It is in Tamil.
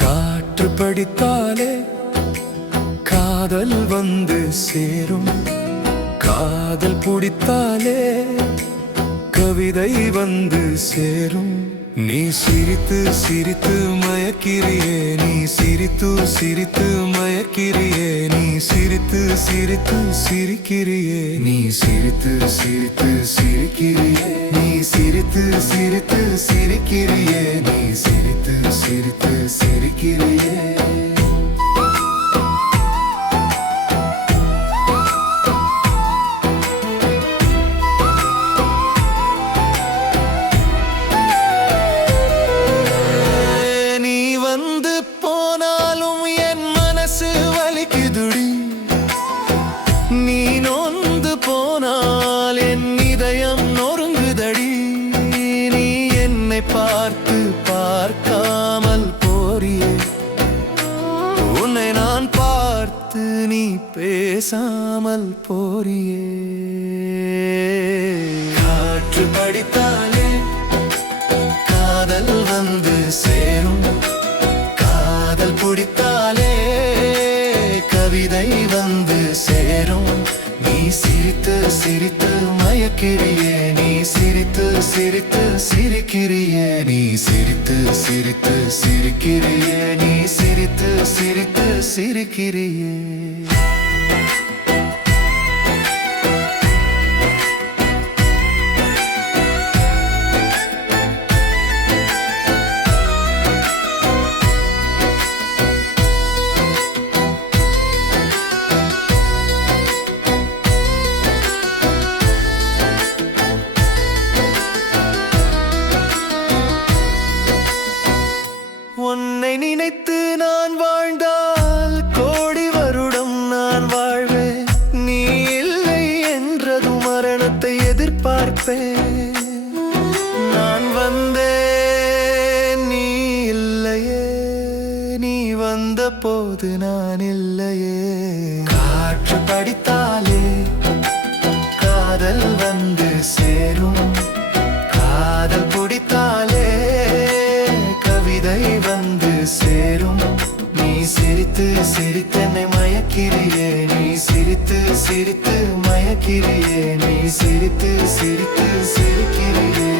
காற்று படித்தாலே காதல் வந்து சேரும், காதல் பிடித்தாலே கவிதை வந்து சேரும். நீ சிரித்து சிரித்து மயக்கிறியே, நீ சிரித்து சிரித்து மயக்கிறியே, நீ சிரித்து சிரித்து சிரிக்கிறியே, நீ சிரித்து சிரித்து சிரிக்கிறியே, நீ சிரித்து சிரித்து சிரிக்கிறியே, நீ சிரித்து சிரித்து சிரிக்கிறியே. நீ நொந்து போனால் என் இதயம் நொறுங்குதடி. நீ என்னை பார்த்து பார்க்காமல் போறியே, உன்னை நான் பார்த்து நீ பேசாமல் போறியே. காற்று படித்தாலே காதல் வந்து சேரும், காதல் பிடித்தாலே கவிதை வந்து சேரும். நீ சிரித்து சிரித்து மயக்கிறியே, நீ சிரித்து சிரித்து சிரிக்கிறியே, நீ சிரித்து சிரித்து சிரிக்கிறியே, நீ சிரித்து சிரித்து சிரிக்கிறியே. உன்னை நினைத்து நான் வாழ்ந்தால் கோடி வருடம் நான் வாழ்வேன். நீ இல்லை என்றதும் மரணத்தை எதிர்பார்ப்பேன். நான் வந்தேன் நீ இல்லையே, நீ வந்த போது நான் இல்லையே. காற்று படித்தாலே காதல் வந்து சேரும், காதல் பிடித்தாலே கவிதை வந்து சேரும். நீ சிரித்து சிரித்தென்னை மயக்கிறியே, நீ சிரித்து சிரித்து மயக்கிறியே, நீ சிரித்து சிரித்து சிரிக்கிறியே.